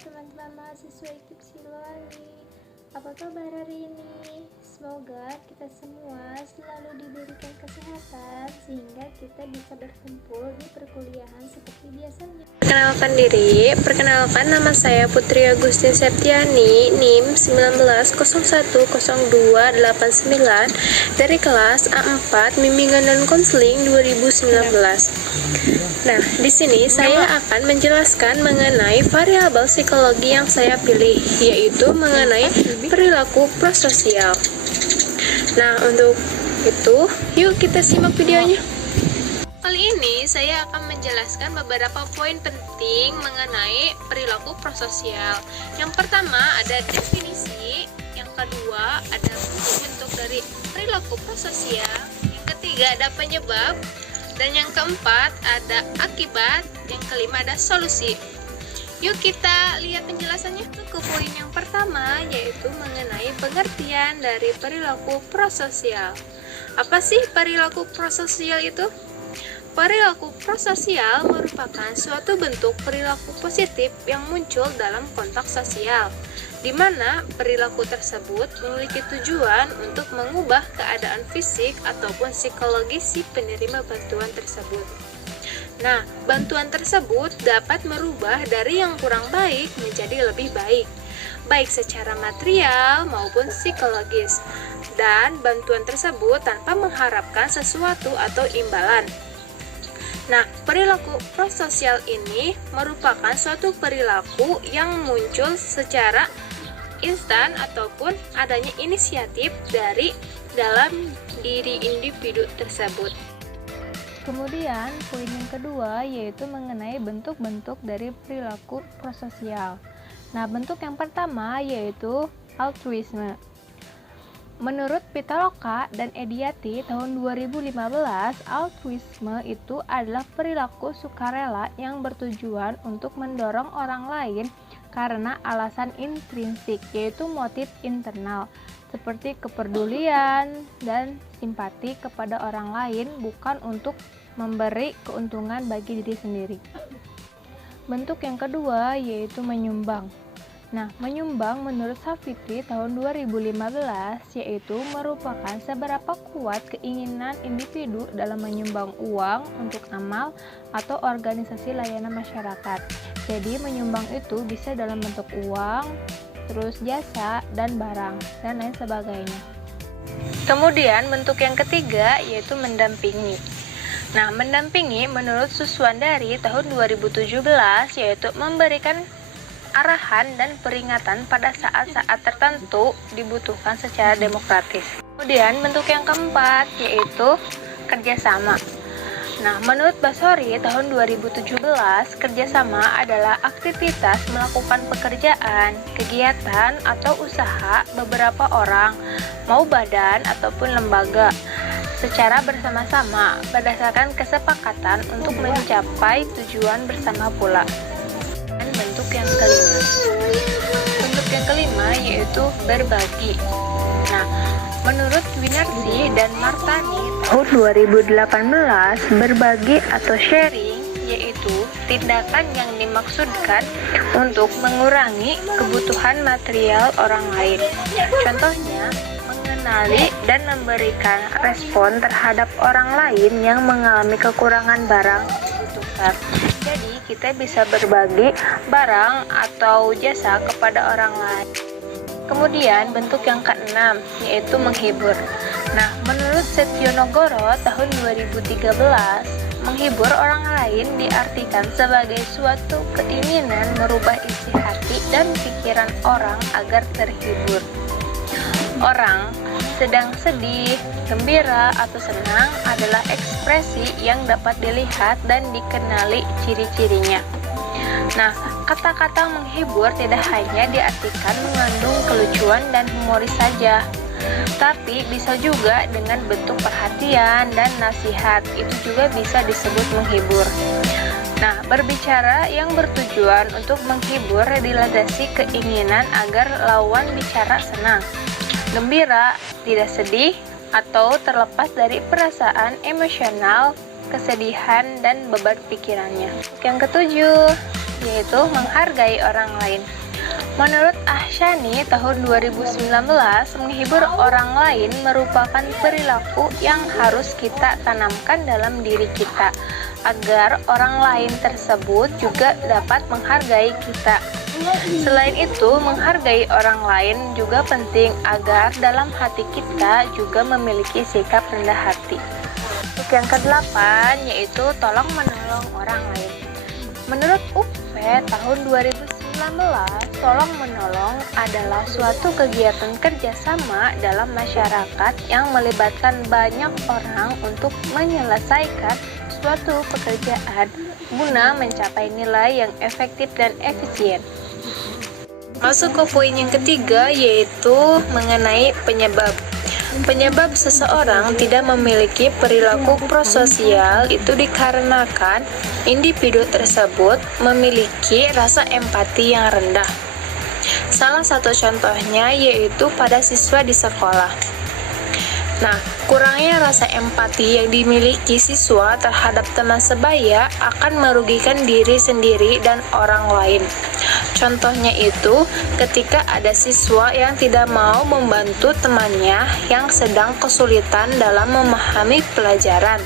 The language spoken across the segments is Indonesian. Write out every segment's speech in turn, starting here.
teman-teman mahasiswa IKIP Siloani. Apa kabar hari ini? Semoga kita semua selalu diberikan kesehatan sehingga kita bisa berkumpul di perkuliahan seperti biasanya. Perkenalkan nama saya Putri Agustin Septiani, NIM 19010289 dari kelas A4 Bimbingan dan Konseling 2019. Nah, di sini saya akan menjelaskan mengenai variabel psikologi yang saya pilih, yaitu mengenai perilaku prososial. Nah, untuk itu, yuk kita simak videonya. Kali ini saya akan menjelaskan beberapa poin penting mengenai perilaku prososial. Yang pertama ada definisi, yang kedua ada bentuk dari perilaku prososial, yang ketiga ada penyebab, dan yang keempat ada akibat, yang kelima ada solusi. Yuk kita lihat penjelasannya. Ke poin yang pertama yaitu mengenai pengertian dari perilaku prososial. Apa sih perilaku prososial itu? Perilaku prososial merupakan suatu bentuk perilaku positif yang muncul dalam konteks sosial, di mana perilaku tersebut memiliki tujuan untuk mengubah keadaan fisik ataupun psikologis si penerima bantuan tersebut. Nah, bantuan tersebut dapat merubah dari yang kurang baik menjadi lebih baik, baik secara material maupun psikologis, dan bantuan tersebut tanpa mengharapkan sesuatu atau imbalan. Nah, perilaku prososial ini merupakan suatu perilaku yang muncul secara instan ataupun adanya inisiatif dari dalam diri individu tersebut. Kemudian, poin yang kedua yaitu mengenai bentuk-bentuk dari perilaku prososial. Nah, bentuk yang pertama yaitu altruisme. Menurut Pitaloka dan Ediati tahun 2015, altruisme itu adalah perilaku sukarela yang bertujuan untuk mendorong orang lain karena alasan intrinsik, yaitu motif internal, seperti kepedulian dan simpati kepada orang lain, bukan untuk memberi keuntungan bagi diri sendiri. Bentuk yang kedua yaitu menyumbang. Nah, menyumbang menurut Savitri tahun 2015 yaitu merupakan seberapa kuat keinginan individu dalam menyumbang uang untuk amal atau organisasi layanan masyarakat. Jadi menyumbang itu bisa dalam bentuk uang, terus jasa, dan barang, dan lain sebagainya. Kemudian bentuk yang ketiga yaitu mendampingi. Nah, mendampingi menurut Suswandari tahun 2017 yaitu memberikan arahan dan peringatan pada saat-saat tertentu dibutuhkan secara demokratis. Kemudian bentuk yang keempat yaitu kerjasama. Nah, menurut Basori tahun 2017, kerjasama adalah aktivitas melakukan pekerjaan, kegiatan, atau usaha beberapa orang, mau badan ataupun lembaga, secara bersama-sama berdasarkan kesepakatan untuk mencapai tujuan bersama pula. Bentuk yang kelima yaitu berbagi. Nah, menurut Winarsi dan Martani tahun 2018, berbagi atau sharing yaitu tindakan yang dimaksudkan untuk mengurangi kebutuhan material orang lain. Contohnya, mengenali dan memberikan respon terhadap orang lain yang mengalami kekurangan barang yang dibutuhkan. Jadi, kita bisa berbagi barang atau jasa kepada orang lain. Kemudian, bentuk yang keenam yaitu menghibur. Nah, menurut Setionogoro tahun 2013, menghibur orang lain diartikan sebagai suatu keinginan merubah isi hati dan pikiran orang agar terhibur. Orang sedang sedih, gembira, atau senang adalah ekspresi yang dapat dilihat dan dikenali ciri-cirinya. Nah, kata-kata menghibur tidak hanya diartikan mengandung kelucuan dan humoris saja, tapi bisa juga dengan bentuk perhatian dan nasihat, itu juga bisa disebut menghibur. Nah, berbicara yang bertujuan untuk menghibur dilandasi keinginan agar lawan bicara senang, gembira, tidak sedih, atau terlepas dari perasaan emosional kesedihan, dan beban pikirannya. Yang ketujuh, yaitu menghargai orang lain. Menurut Ahshani, tahun 2019, menghibur orang lain merupakan perilaku yang harus kita tanamkan dalam diri kita, agar orang lain tersebut juga dapat menghargai kita. Selain itu, menghargai orang lain juga penting agar dalam hati kita juga memiliki sikap rendah hati. Yang kedelapan, yaitu tolong menolong orang lain. Menurut UP tahun 2019, tolong menolong adalah suatu kegiatan kerjasama dalam masyarakat yang melibatkan banyak orang untuk menyelesaikan suatu pekerjaan guna mencapai nilai yang efektif dan efisien. Masuk ke poin yang ketiga, yaitu mengenai penyebab. Penyebab seseorang tidak memiliki perilaku prososial itu dikarenakan individu tersebut memiliki rasa empati yang rendah. Salah satu contohnya yaitu pada siswa di sekolah. Nah, kurangnya rasa empati yang dimiliki siswa terhadap teman sebaya akan merugikan diri sendiri dan orang lain. Contohnya itu ketika ada siswa yang tidak mau membantu temannya yang sedang kesulitan dalam memahami pelajaran.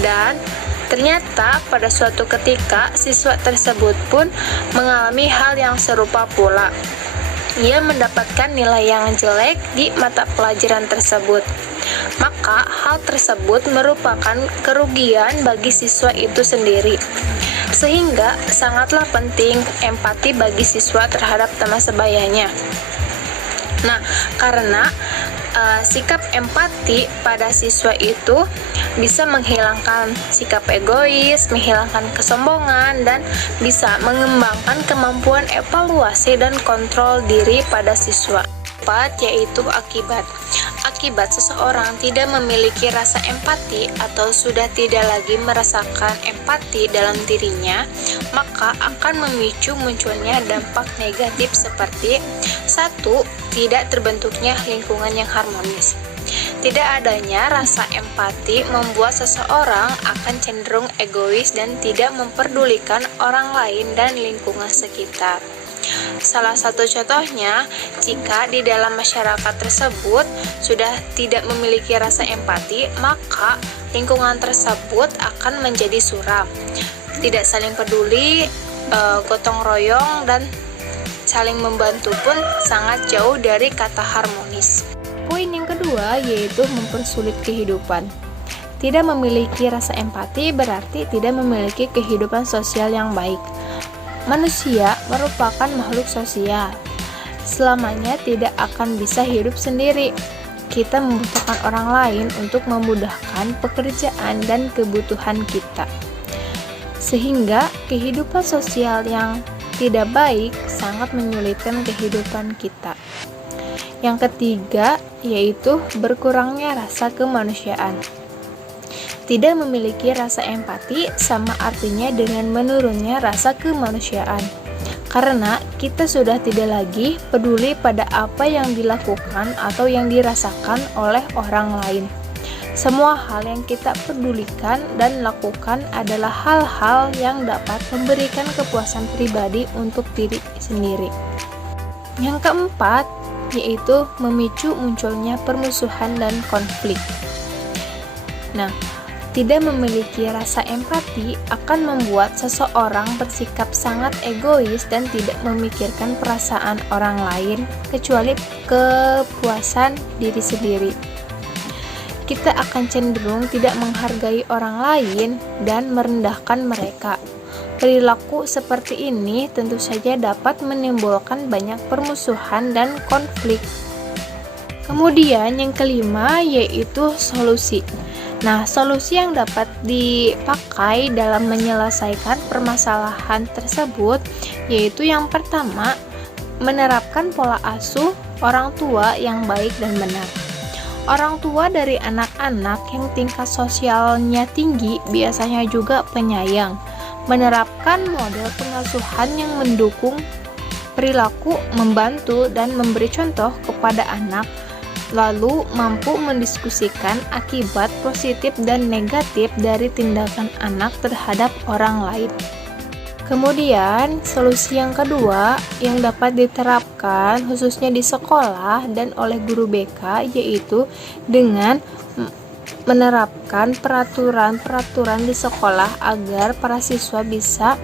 Dan ternyata pada suatu ketika siswa tersebut pun mengalami hal yang serupa pula. Ia mendapatkan nilai yang jelek di mata pelajaran tersebut. Maka hal tersebut merupakan kerugian bagi siswa itu sendiri. Sehingga sangatlah penting empati bagi siswa terhadap teman sebayanya. Nah, karena sikap empati pada siswa itu bisa menghilangkan sikap egois, menghilangkan kesombongan, dan bisa mengembangkan kemampuan evaluasi dan kontrol diri pada siswa. Keempat, yaitu akibat. Akibat seseorang tidak memiliki rasa empati atau sudah tidak lagi merasakan empati dalam dirinya, maka akan memicu munculnya dampak negatif seperti 1. Tidak terbentuknya lingkungan yang harmonis. Tidak adanya rasa empati membuat seseorang akan cenderung egois dan tidak memperdulikan orang lain dan lingkungan sekitar. Salah satu contohnya, jika di dalam masyarakat tersebut sudah tidak memiliki rasa empati, maka lingkungan tersebut akan menjadi suram, tidak saling peduli, gotong royong, dan saling membantu pun sangat jauh dari kata harmonis. Poin yang kedua yaitu mempersulit kehidupan. Tidak memiliki rasa empati berarti tidak memiliki kehidupan sosial yang baik. Manusia merupakan makhluk sosial. Selamanya tidak akan bisa hidup sendiri. Kita membutuhkan orang lain untuk memudahkan pekerjaan dan kebutuhan kita. Sehingga kehidupan sosial yang tidak baik sangat menyulitkan kehidupan kita. Yang ketiga yaitu berkurangnya rasa kemanusiaan. Tidak memiliki rasa empati sama artinya dengan menurunnya rasa kemanusiaan. Karena kita sudah tidak lagi peduli pada apa yang dilakukan atau yang dirasakan oleh orang lain. Semua hal yang kita pedulikan dan lakukan adalah hal-hal yang dapat memberikan kepuasan pribadi untuk diri sendiri. Yang keempat, yaitu memicu munculnya permusuhan dan konflik. Nah, tidak memiliki rasa empati akan membuat seseorang bersikap sangat egois dan tidak memikirkan perasaan orang lain kecuali kepuasan diri sendiri. Kita akan cenderung tidak menghargai orang lain dan merendahkan mereka. Perilaku seperti ini tentu saja dapat menimbulkan banyak permusuhan dan konflik. Kemudian yang kelima yaitu solusi. Nah, solusi yang dapat dipakai dalam menyelesaikan permasalahan tersebut yaitu yang pertama, menerapkan pola asuh orang tua yang baik dan benar. Orang tua dari anak-anak yang tingkat sosialnya tinggi biasanya juga penyayang, menerapkan model pengasuhan yang mendukung perilaku, membantu, dan memberi contoh kepada anak lalu mampu mendiskusikan akibat positif dan negatif dari tindakan anak terhadap orang lain. Kemudian, solusi yang kedua yang dapat diterapkan khususnya di sekolah dan oleh guru BK yaitu dengan menerapkan peraturan-peraturan di sekolah agar para siswa bisa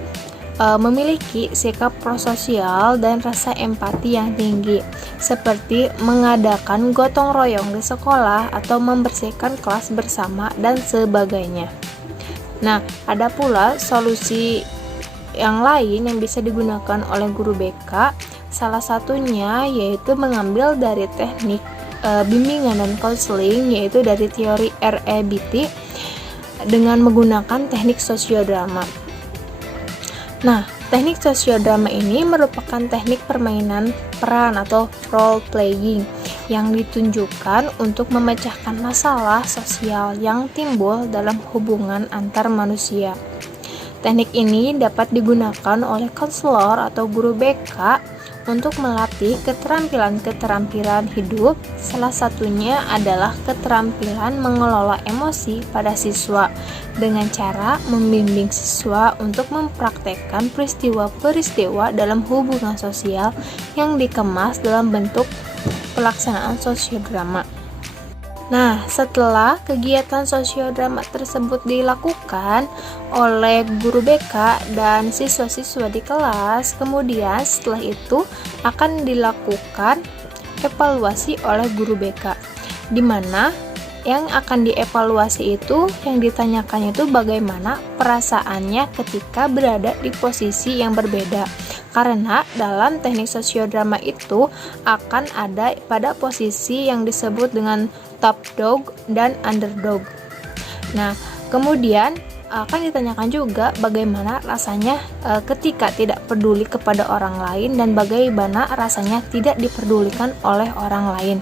memiliki sikap prososial dan rasa empati yang tinggi, seperti mengadakan gotong royong di sekolah atau membersihkan kelas bersama dan sebagainya. Nah, ada pula solusi yang lain yang bisa digunakan oleh guru BK, salah satunya yaitu mengambil dari teknik bimbingan dan konseling, yaitu dari teori REBT dengan menggunakan teknik sosiodrama. Nah, teknik sosiodrama ini merupakan teknik permainan peran atau role playing yang ditunjukkan untuk memecahkan masalah sosial yang timbul dalam hubungan antar manusia. Teknik ini dapat digunakan oleh konselor atau guru BK untuk melatih keterampilan-keterampilan hidup. Salah satunya adalah keterampilan mengelola emosi pada siswa dengan cara membimbing siswa untuk mempraktekkan peristiwa-peristiwa dalam hubungan sosial yang dikemas dalam bentuk pelaksanaan sosiodrama. Nah, setelah kegiatan sosiodrama tersebut dilakukan oleh guru BK dan siswa-siswa di kelas, kemudian setelah itu akan dilakukan evaluasi oleh guru BK, di mana yang akan dievaluasi itu, yang ditanyakan itu bagaimana perasaannya ketika berada di posisi yang berbeda. Karena dalam teknik sosiodrama itu akan ada pada posisi yang disebut dengan top dog dan underdog. Nah, kemudian akan ditanyakan juga bagaimana rasanya ketika tidak peduli kepada orang lain dan bagaimana rasanya tidak diperdulikan oleh orang lain.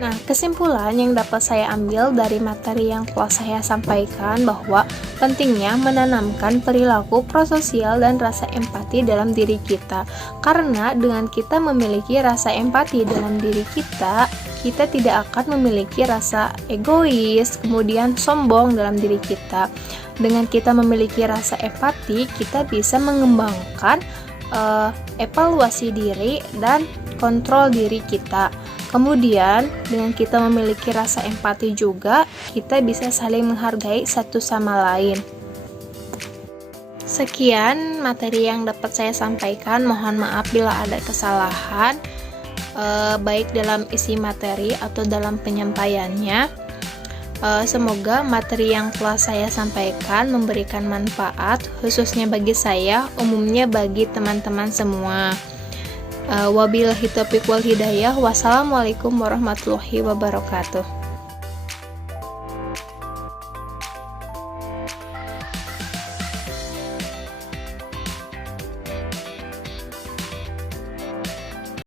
Nah, kesimpulan yang dapat saya ambil dari materi yang telah saya sampaikan bahwa pentingnya menanamkan perilaku prososial dan rasa empati dalam diri kita. Karena dengan kita memiliki rasa empati dalam diri kita tidak akan memiliki rasa egois, kemudian sombong dalam diri kita. Dengan kita memiliki rasa empati, kita bisa mengembangkan evaluasi diri dan kontrol diri kita. Kemudian, dengan kita memiliki rasa empati juga, kita bisa saling menghargai satu sama lain. Sekian materi yang dapat saya sampaikan. Mohon maaf bila ada kesalahan, baik dalam isi materi atau dalam penyampaiannya. Semoga materi yang telah saya sampaikan memberikan manfaat, khususnya bagi saya, umumnya bagi teman-teman semua. Wabillahi taufiq wal hidayah. Wassalamualaikum warahmatullahi wabarakatuh.